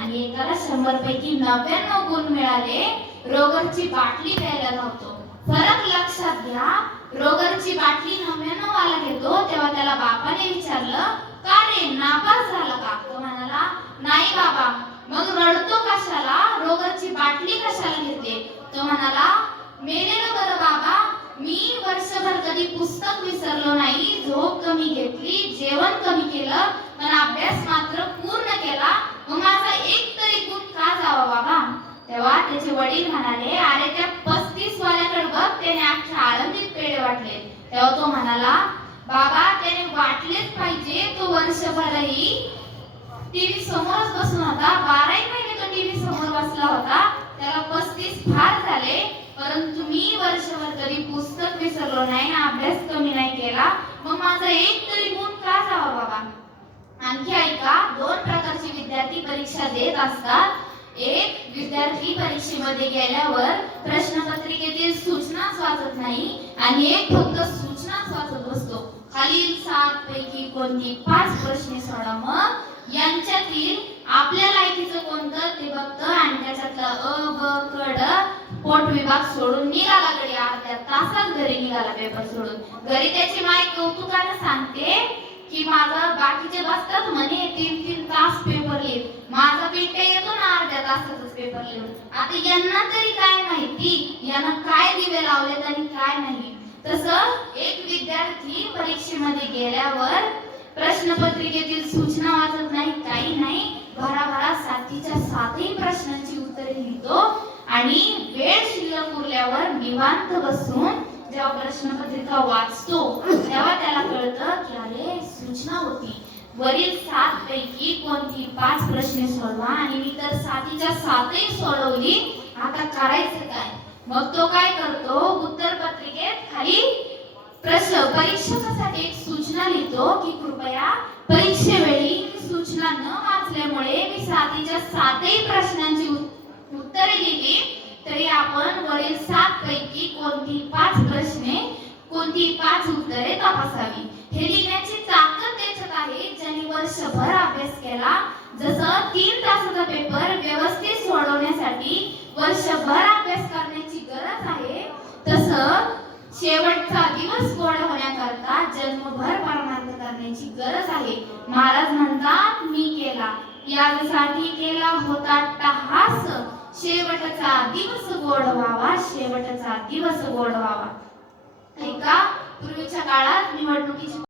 आणि एकाला 100 पैकी 99 गुण मिळाले. रोगरची बाटली प्यायला लावतो. फरक लक्षात घ्या. रोगरची बाटली 99 वाला घेतो तेव्हा त्याला बापाने विचारलं, का रे नापास झाला का? तो म्हणाला, नाही बाबा. मग रडतो कशाला? रोगरची बाटली कशाला घेते? तो म्हणाला, मेलेलो बरं बाबा, मी वर्षभर कधी पुस्तक विसरलो नाही, झोप कमी घेतली, जेवण कमी केलं, पण अभ्यास मात्र पूर्ण केला. मग माझा एक तरी गुण का जावा बाबा? तेव्हा त्याचे वडील म्हणाले, अरे त्या 35 वाल्याकडे बघ, त्याने अख्ख्या आळंदीत पेढे वाटले. तेव्हा तो म्हणाला, बाबा त्याने वाटलेच पाहिजे, तो वर्षभरही टीव्ही समोरच बसून होता. 12 महिने तो टीव्ही समोर बसला होता. त्याला 35 फार झाले, परंतु मी वर्षभर कधी पुस्तक विसरलो नाही, अभ्यास कमी नाही केला, मग माझा एक तरी गुण का जावा बाबा? आणखी ऐका, 2 प्रकारचे विद्यार्थी परीक्षा देत असतात. एक विद्यार्थी परीक्षेमध्ये गेल्यावर प्रश्नपत्रिकेतील सूचनाच वाचत नाही आणि एक फक्त सूचनाच वाचत बसतो. खालील 7 पैकी कोणती 5 प्रश्न सोडा. मग यांच्यातील आपल्या लायकीचं कोणतं ते बघतं आणि त्याच्यातलं अ ब क ड पोट विभाग सोडून निघाला घरी. अर्ध्या तासात घरी निघाला पेपर सोडून. घरी त्याची माय कौतुकाने सांगते की माझं बाकीचे बसतात म्हणे 3-3 तास पेपर लिहित, माझा पिंट्या येतो ना अर्ध्या तासातच पेपर लिहून. आता यांना तरी काय माहिती यांना काय दिवे लावलेत आणि काय नाही. तसं एक विद्यार्थी परीक्षेमध्ये गेल्यावर प्रश्नपत्रिकेतील सूचना वाचत नाही, काही नाही, भराभरा 7च्या 7 प्रश्नांची उत्तरे लिहितो आणि वेळ शिल्लक उरल्यावर निवांत बसून जेव्हा प्रश्नपत्रिका वाचतो तेव्हा त्याला कळतं की अरे सूचना होती, वरील 7 पैकी कोणती 5 प्रश्न सोडवा आणि मी तर 7च्या 7 सोडवली, आता करायचं काय? मग तो काय करतो, उत्तरपत्रिकेत खाली परीक्षकासाठी एक सूचना लिहितो की कृपया परीक्षेवेळी सूचना न वाचल्यामुळे मी 7च्या 7 प्रश्नांची उत्तरे दिली, तरी आपण वरील 7 पैकी कोणती 5 प्रश्ने, कोणती 5 उत्तरे तपासावी. हे लिहिण्याची ताकद त्याच्यात आहे ज्यांनी वर्षभर अभ्यास केला. जसं 3 तासाचा पेपर व्यवस्थित सोडवण्यासाठी वर्षभर अभ्यास करण्याची गरज आहे, तसं शेवटचा दिवस गोड होण्याकरता जन्मभर परमार्थ करण्याची गरज आहे. महाराज म्हणतात, मी केला यासाठी केला होता टहास, शेवटचा दिवस गोड व्हावा, शेवटचा दिवस गोड व्हावा. ऐका, पूर्वीच्या काळात निवडणुकीची